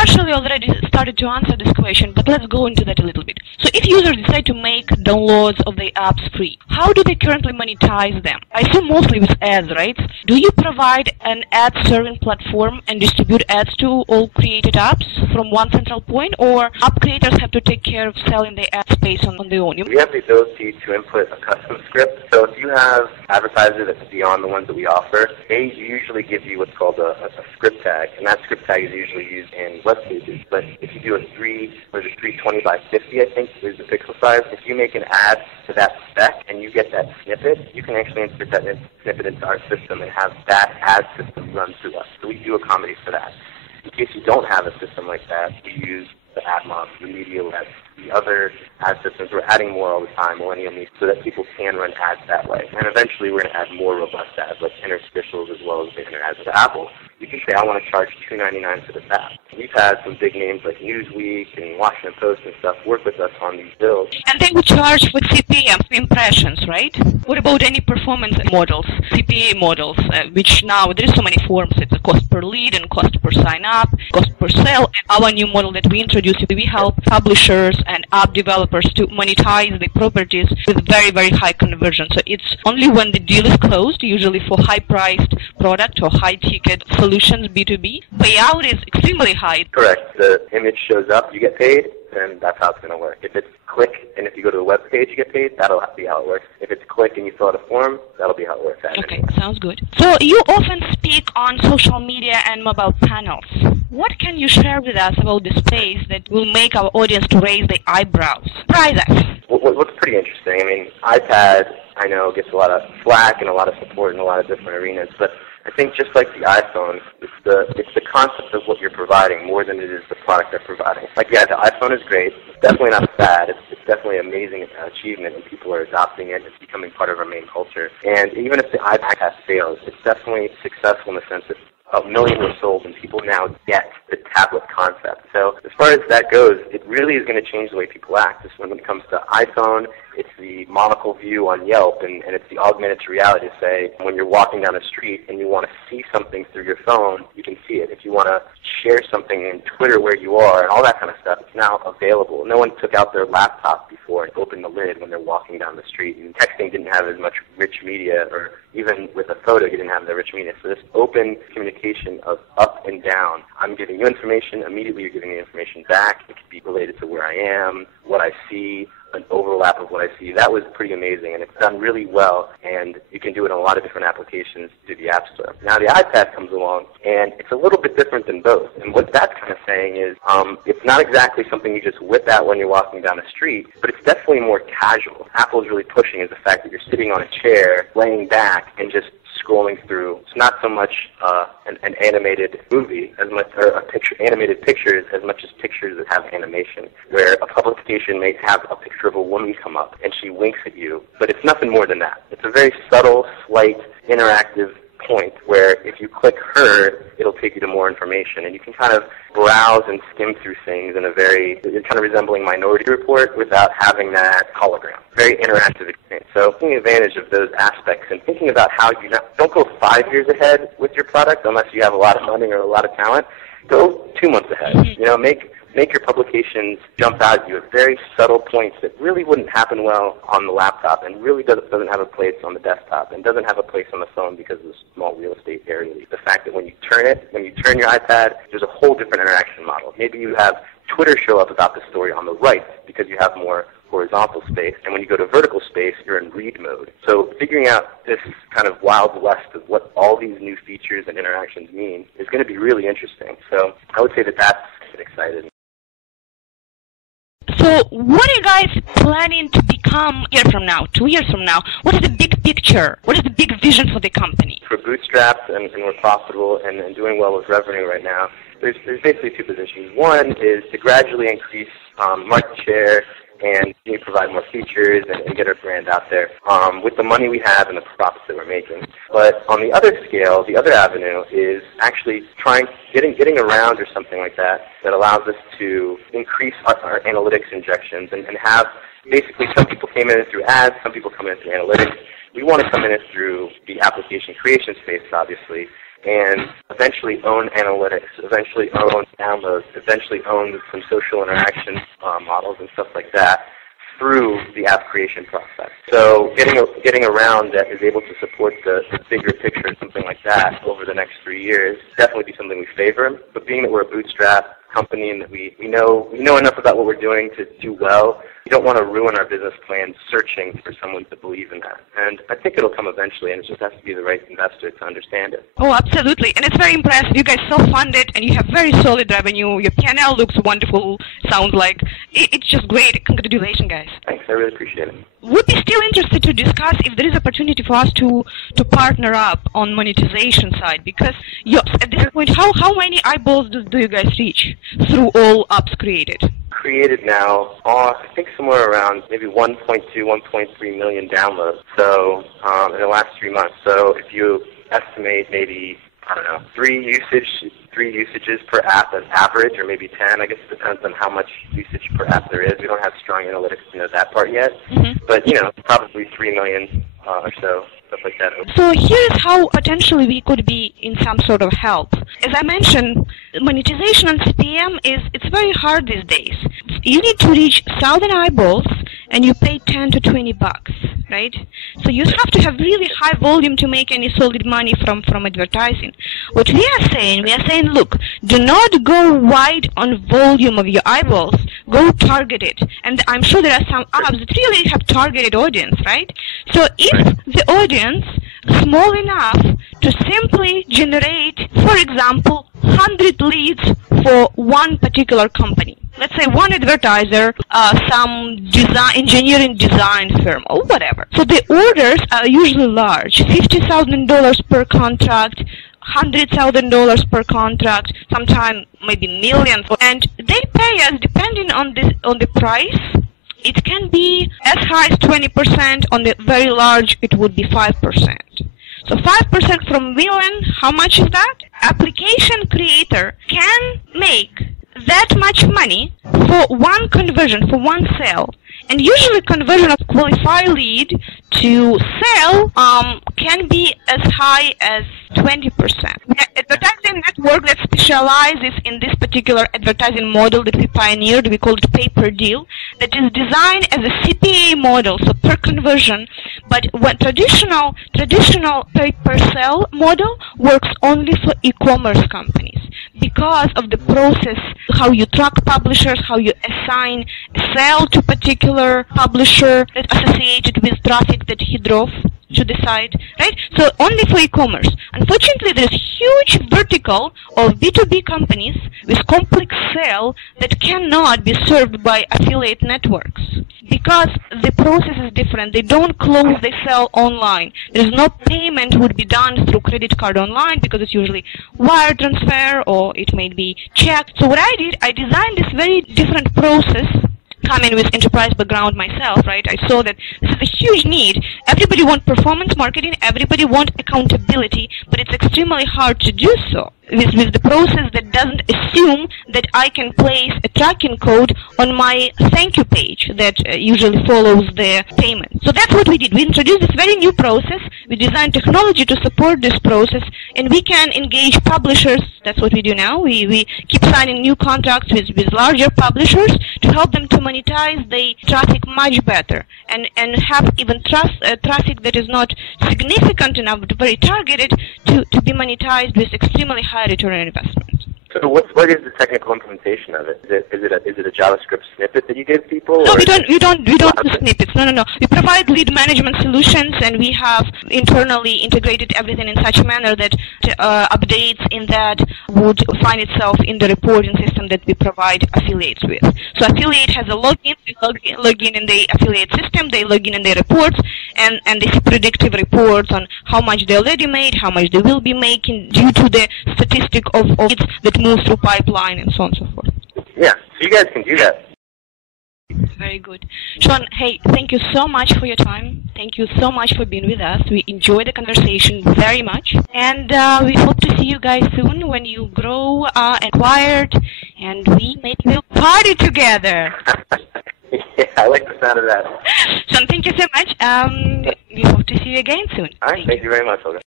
partially already started to answer this question, but let's go into that a little bit. So if users decide to make downloads of the apps free, how do they currently monetize them? I assume mostly with ads, right? Do you provide an ad serving platform and distribute ads to all created apps from one central point, or app creators have to take care of selling the ad space on their own? We have the ability to input a custom script. So if you have advertisers that's beyond the ones that we offer, they usually give you what's called a script tag, and that script tag is usually used in web pages. But if you do a 320 by 50, I think is the pixel size, if you make an ad to that spec and you get that snippet, you can actually insert that snippet into our system and have that ad system run through us. So we do accommodate for that. In case you don't have a system like that, we use the AdMob, the Media Lab, the other ad systems. We're adding more all the time, Millennium Leaf, so that people can run ads that way. And eventually we're going to add more robust ads, like interstitials as well as banner ads with Apple. You can say, I want to charge $2.99 for this app. We've had some big names like Newsweek and Washington Post and stuff work with us on these bills. And they would charge with CPM impressions, right? What about any performance models, CPA models, which now there is so many forms. It's a cost per lead and cost per sign up, cost per sale. And our new model that we introduced, we help publishers and app developers to monetize the properties with very, very high conversion. So it's only when the deal is closed, usually for high-priced product or high-ticket solutions, B2B, payout is extremely high. Correct. The image shows up, you get paid, and that's how it's going to work. If it's click, and if you go to the web page, you get paid, that'll be how it works. If it's click and you fill out a form, that'll be how it works. Okay, sounds good. So you often speak on social media and mobile panels. What can you share with us about the space that will make our audience to raise their eyebrows? Surprise us. What's pretty interesting, I mean, iPad, I know, gets a lot of flack and a lot of support in a lot of different arenas, but I think just like the iPhone, it's the concept of what you're providing more than it is the product they're providing. Like, yeah, the iPhone is great. It's definitely not bad. It's definitely an amazing achievement, and people are adopting it. It's becoming part of our main culture. And even if the iPad fails, it's definitely successful in the sense that a million were sold, and people now get the tablet concept. So as far as that goes, it really is going to change the way people act. Just when it comes to iPhone, it's the monocle view on Yelp, and it's the augmented reality to say when you're walking down the street and you want to see something through your phone, you can see it. If you want to share something in Twitter where you are and all that kind of stuff, it's now available. No one took out their laptop before and opened the lid when they're walking down the street, and texting didn't have as much rich media, or even with a photo you didn't have the rich media. So this open communication of up and down, I'm giving you information, immediately you're giving me information back. It could be related to where I am, what I see, an overlap of what I see. That was pretty amazing, and it's done really well, and you can do it in a lot of different applications through the App Store. Now the iPad comes along, and it's a little bit different than both, and what that's kind of saying is it's not exactly something you just whip out when you're walking down the street, but it's definitely more casual. Apple's really pushing is the fact that you're sitting on a chair, laying back, and just scrolling through. It's not so much an animated movie as much, or animated pictures as much as pictures that have animation, where a publication may have a picture of a woman come up and she winks at you, but it's nothing more than that. It's a very subtle, slight, interactive point where if you click her, it'll take you to more information, and you can kind of browse and skim through things in a very, kind of resembling Minority Report without having that hologram. Very interactive experience. So taking advantage of those aspects and thinking about how you don't go 5 years ahead with your product unless you have a lot of funding or a lot of talent. Go 2 months ahead. You know, make your publications jump out at you at very subtle points that really wouldn't happen well on the laptop, and really doesn't have a place on the desktop, and doesn't have a place on the phone because of the small real estate area. The fact that when you turn your iPad, there's a whole different interaction model. Maybe you have Twitter show up about the story on the right because you have more horizontal space, and when you go to vertical space, you're in read mode. So figuring out this kind of wild west of what all these new features and interactions mean is going to be really interesting. So I would say that that's exciting. So what are you guys planning to become a year from now, 2 years from now? What is the big picture? What is the big vision for the company? We're bootstrapped and we're profitable and doing well with revenue right now. There's basically two positions. One is to gradually increase market share and provide more features and get our brand out there with the money we have and the profits that we're making. But on the other scale, the other avenue is actually getting around or something like that allows us to increase our analytics injections and have basically some people came in through ads, some people come in through analytics. We want to come in through the application creation space, obviously, and eventually own analytics, eventually own downloads, eventually own some social interaction models and stuff like that through the app creation process. So getting around that is able to support the bigger picture, something like that, over the next 3 years, definitely be something we favor. But being that we're a bootstrap company and that we know enough about what we're doing to do well, we don't want to ruin our business plan searching for someone to believe in that. And I think it'll come eventually, and it just has to be the right investor to understand it. Oh, absolutely. And it's very impressive. You guys self-funded, and you have very solid revenue. Your P&L looks wonderful, sounds like. It's just great. Congratulations, guys. Thanks. I really appreciate it. Would be still interested to discuss if there is opportunity for us to partner up on monetization side, because at this point, how many eyeballs do you guys reach through all apps created? Created now, I think somewhere around maybe 1.2, 1.3 million downloads. So in the last 3 months. So if you estimate maybe, I don't know, 3 usages per app as average, or maybe 10. I guess it depends on how much usage per app there is. We don't have strong analytics to know that part yet. But probably 3 million or so. Stuff like that. So here's how potentially we could be in some sort of help. As I mentioned, monetization on CPM it's very hard these days. You need to reach 1,000 eyeballs, and you pay 10 to 20 bucks, right? So you have to have really high volume to make any solid money from advertising. What we are saying, look, do not go wide on volume of your eyeballs. Go targeted. And I'm sure there are some apps that really have targeted audience, right? So if the audience is small enough to simply generate, for example, 100 leads for one particular company. Let's say one advertiser, some engineering design firm, or whatever. So the orders are usually large, $50,000 per contract, $100,000 per contract, sometimes maybe millions, and they pay us depending on the price. It can be as high as 20%. On the very large, it would be 5%. So 5% from million, how much is that? Application creator can make that much money for one conversion, for one sale. And usually conversion of qualified lead to sale can be as high as 20%. Advertising network that specializes in this particular advertising model that we pioneered, we call it pay-per-deal, that is designed as a CPA model, so per conversion. But when traditional pay-per-sell model works only for e-commerce companies because of the process, how you track publishers, how you assign a sale to particular publisher that's associated with traffic that he drove to the site, right? So only for e-commerce. Unfortunately, there's huge vertical of B2B companies with complex sale that cannot be served by affiliate networks because the process is different. They don't close, they sell online. There's no payment would be done through credit card online because it's usually wire transfer or it may be check. So what I did, I designed this very different process, coming with enterprise background myself, right? I saw that this is a huge need. Everybody wants performance marketing, everybody wants accountability, but it's extremely hard to do so with the process that doesn't assume that I can place a tracking code on my thank you page that usually follows the payment. So that's what we did. We introduced this very new process. We designed technology to support this process, and we can engage publishers. That's what we do now. We keep signing new contracts with larger publishers to help them to monetize the traffic much better and have even traffic that is not significant enough but very targeted to be monetized with extremely high return on investment. So what is the technical implementation of it? Is it a JavaScript snippet that you give people? No, we don't do snippets. No. We provide lead management solutions, and we have internally integrated everything in such a manner that updates in that would find itself in the reporting system that we provide affiliates with. So affiliate has a login. They log in the affiliate system. They log in their reports, and they see predictive reports on how much they already made, how much they will be making due to the statistic of leads that move through pipeline and so on and so forth. Yeah, so you guys can do that. Very good. Sean, hey, thank you so much for your time. Thank you so much for being with us. We enjoyed the conversation very much. And we hope to see you guys soon when you grow acquired and we will party together. Yeah, I like the sound of that. Sean, thank you so much. We hope to see you again soon. All right, thank you very much, Olga.